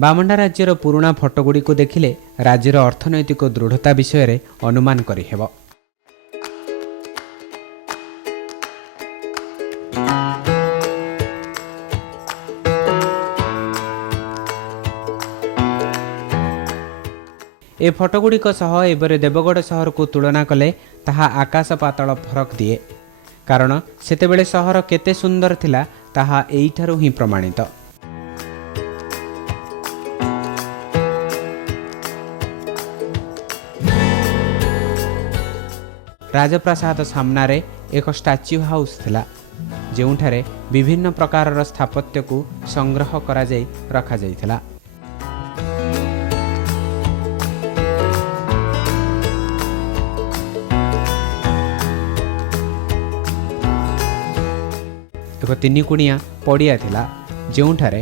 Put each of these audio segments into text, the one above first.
ବାମଣ୍ଡା ରାଜ୍ୟର ପୁରୁଣା ଫଟୋଗୁଡ଼ିକୁ ଦେଖିଲେ ରାଜ୍ୟର ଅର୍ଥନୈତିକ ଦୃଢ଼ତା ବିଷୟରେ ଅନୁମାନ କରିହେବ। ଏ ଫଟୋଗୁଡ଼ିକ ସହ ଏବେର ଦେବଗଡ଼ ସହରକୁ ତୁଳନା କଲେ ତାହା ଆକାଶ ପାତାଳ ଫରକ ଦିଏ। କାରଣ ସେତେବେଳେ ସହର କେତେ ସୁନ୍ଦର ଥିଲା ତାହା ଏଇଠାରୁ ହିଁ ପ୍ରମାଣିତ। ରାଜପ୍ରାସାଦ ସାମ୍ନାରେ ଏକ ଷ୍ଟାଚ୍ୟୁ ହାଉସ୍ ଥିଲା, ଯେଉଁଠାରେ ବିଭିନ୍ନ ପ୍ରକାରର ସ୍ଥାପତ୍ୟକୁ ସଂଗ୍ରହ କରାଯାଇ ରଖାଯାଇଥିଲା। ଏକ ତିନିକୁଣିଆ ପଡ଼ିଆ ଥିଲା, ଯେଉଁଠାରେ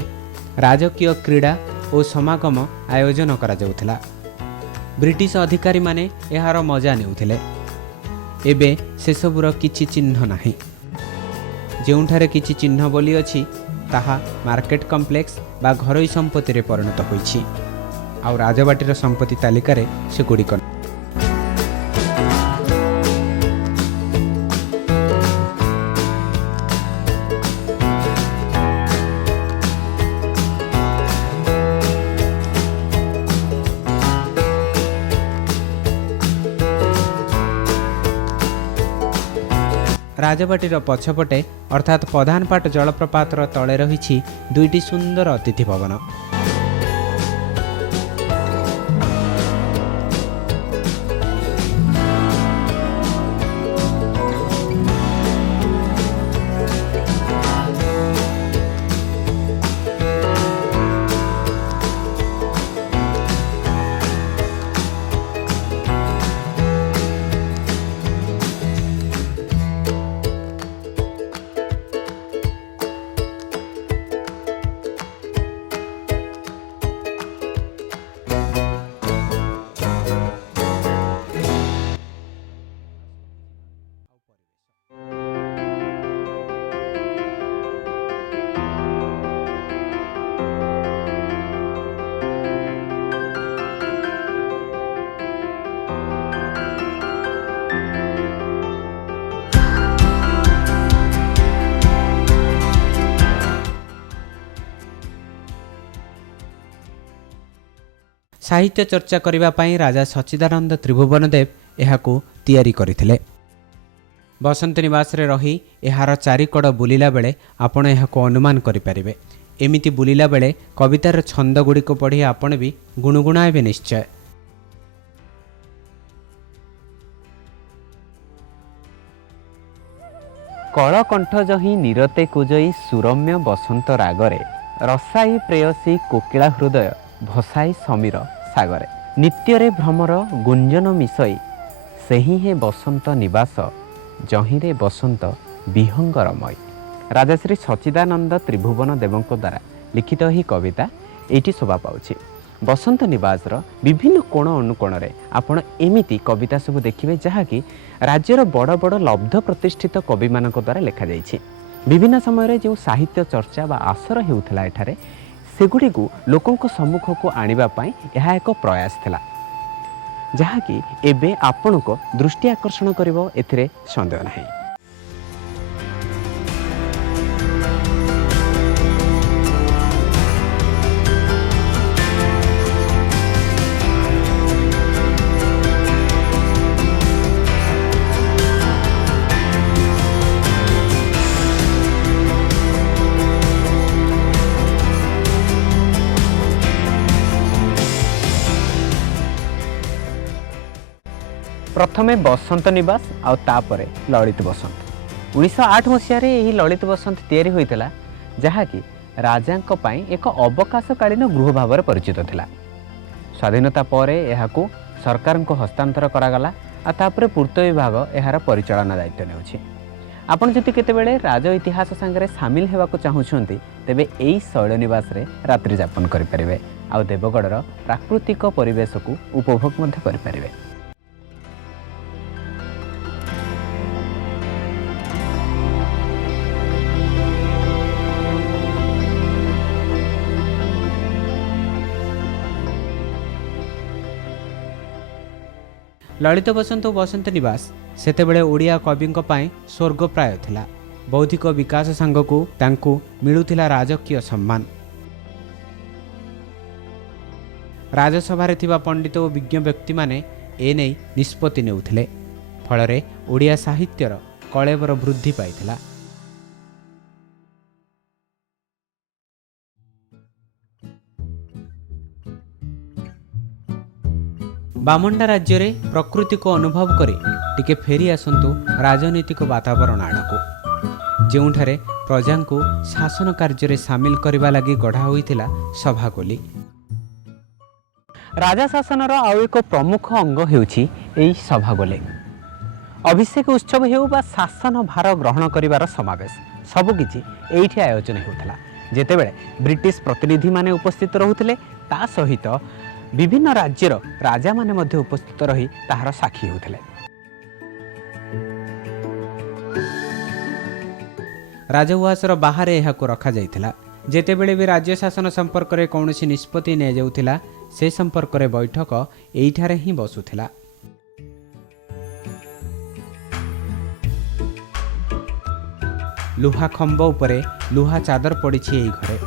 ରାଜକୀୟ କ୍ରୀଡ଼ା ଓ ସମାଗମ ଆୟୋଜନ କରାଯାଉଥିଲା। ବ୍ରିଟିଶ ଅଧିକାରୀମାନେ ଏହାର ମଜା ନେଉଥିଲେ। ଏବେ ସେସବୁର କିଛି ଚିହ୍ନ ନାହିଁ। ଯେଉଁଠାରେ କିଛି ଚିହ୍ନ ବୋଲି ଅଛି ତାହା ମାର୍କେଟ କମ୍ପ୍ଲେକ୍ସ ବା ଘରୋଇ ସମ୍ପତ୍ତିରେ ପରିଣତ ହୋଇଛି, ଆଉ ରାଜବାଟୀର ସମ୍ପତ୍ତି ତାଲିକାରେ ସେଗୁଡ଼ିକ ନାହିଁ। ରାଜବାଟୀର ପଛପଟେ ଅର୍ଥାତ୍ ପ୍ରଧାନପାଟ ଜଳପ୍ରପାତର ତଳେ ରହିଛି ଦୁଇଟି ସୁନ୍ଦର ଅତିଥି ଭବନ। ସାହିତ୍ୟ ଚର୍ଚ୍ଚା କରିବା ପାଇଁ ରାଜା ସଚ୍ଚିଦାନନ୍ଦ ତ୍ରିଭୁବନ ଦେବ ଏହାକୁ ତିଆରି କରିଥିଲେ। ବସନ୍ତ ନିବାସରେ ରହି ଏହାର ଚାରିକଡ଼ ବୁଲିଲା ବେଳେ ଆପଣ ଏହାକୁ ଅନୁମାନ କରିପାରିବେ। ଏମିତି ବୁଲିଲା ବେଳେ କବିତାର ଛନ୍ଦଗୁଡ଼ିକ ପଢ଼ି ଆପଣ ବି ଗୁଣୁଗୁଣାଇବେ ନିଶ୍ଚୟ। କଳକଣ୍ଠ ଜହି ନିରତେ କୁଜଇ ସୁରମ୍ୟ ବସନ୍ତ ରାଗରେ ରସାଇ ପ୍ରେୟସୀ କୋକିଳା ହୃଦୟ ଭସାଇ ସମୀର ସାଗରେ ନିତ୍ୟରେ ଭ୍ରମର ଗୁଞ୍ଜନ ମିଶଇ ସେହି ହେ ବସନ୍ତ ନିବାସ ଜହିଁରେ ବସନ୍ତ ବିହଙ୍ଗରମୟ। ରାଜାଶ୍ରୀ ସଚ୍ଚିଦାନନ୍ଦ ତ୍ରିଭୁବନ ଦେବଙ୍କ ଦ୍ୱାରା ଲିଖିତ ଏହି କବିତା ଏଇଠି ଶୋଭା ପାଉଛି। ବସନ୍ତ ନିବାସର ବିଭିନ୍ନ କୋଣ ଅନୁକୋଣରେ ଆପଣ ଏମିତି କବିତା ସବୁ ଦେଖିବେ ଯାହାକି ରାଜ୍ୟର ବଡ଼ ବଡ଼ ଲବ୍ଧ ପ୍ରତିଷ୍ଠିତ କବିମାନଙ୍କ ଦ୍ୱାରା ଲେଖାଯାଇଛି। ବିଭିନ୍ନ ସମୟରେ ଯେଉଁ ସାହିତ୍ୟ ଚର୍ଚ୍ଚା ବା ଆସର ହେଉଥିଲା ଏଠାରେ, ସେଗୁଡ଼ିକୁ ଲୋକଙ୍କ ସମ୍ମୁଖକୁ ଆଣିବା ପାଇଁ ଏହା ଏକ ପ୍ରୟାସ ଥିଲା, ଯାହାକି ଏବେ ଆପଣଙ୍କ ଦୃଷ୍ଟି ଆକର୍ଷଣ କରିବ, ଏଥିରେ ସନ୍ଦେହ ନାହିଁ। प्रथमे बसंत निवास आउ तापरे ललित बसंत। 1908 मसीह यही ललित बसंत तैयारी होइतला, जहाँकि राजांक पाई एक अवकाशकालीन गृह भाव परिचित थिला। स्वाधीनता पर यहाकू सरकार को हस्तांतर करागला आ तापरे पूर्त विभाग यार परिचालना दायित्व नेउछि। आपण जति केतेबेले राज इतिहास संगे सामिल हेबाकू चाहुछंती तेबे एई शैलनिवास रे रात्रि यापन करि परिबे आ देवगढ़र प्राकृतिक परिवेश को उपभोग मध्य करि परिबे। ललित बसंत और बसंत निवास सेतेबेले ओडिया कविंक पाए स्वर्गप्राय थिला। बौद्धिक विकास सांगकू तांकू मिलुथिला राजकीय सम्मान। राजसभा थिबा पंडित और विज्ञ व्यक्ति माने एने निष्पत्ति नेउथिले। फलरे ओडिया साहित्यर कलेबर वृद्धि पाइथिला। बामंडा राज्य रे प्रकृति को अनुभव करी टिके फेरी आसंतु राजनीतिक वातावरण आड़कू जोठारे प्रजा को शासन कार्य सामिल करने लगी गढ़ा होइथिला सभागोली। राजा शासन आउ एक प्रमुख अंग हेउछि एई सभागोली। अभिषेक उत्सव हेउ बा शासन भार ग्रहण करिवार समावेश सबकिछि एइठी आयोजन हेउथिला। जेतेबेले ब्रिटिश प्रतिनिधि माने उपस्थित रहुथिले ता सहित विभिन्न राज्यर राजा माने मध्य उपस्थित रही ताहार साक्षी होथिले। राजउआसर बाहर एहाको रखा जाइथिला। जेतेबेले भी राज्य शासन संपर्क में कौनसी निष्पत्ति ने जाउथिला से संपर्क में बैठक एइठारे ही बसुथिला। लुहा खंब उपरे लुहा चादर पड़िछि एई घरे।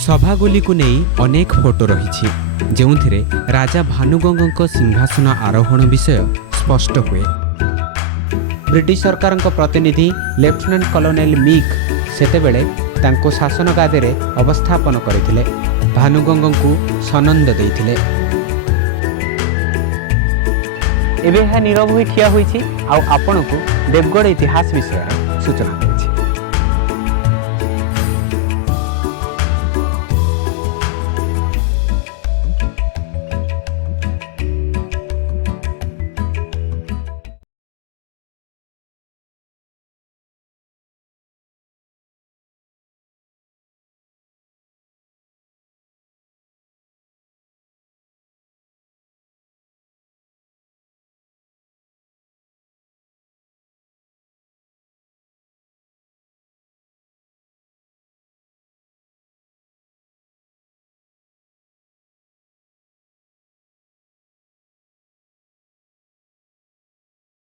सभागोली को नहीं अनेक फोटो रही जोथिरे राजा भानुगंगो सिंहासन आरोहण विषय स्पष्ट हुए। ब्रिटिश सरकार प्रतिनिधि लेफ्टिनेंट कलोनेल मीक सेतेबेले तांको शासन गादे अवस्थापन करथिले। भानुगंगो को सनंद देइथिले। एबे नीरव होई ठिया होईछि आ आपनको देवगढ़ इतिहास विषय सूचना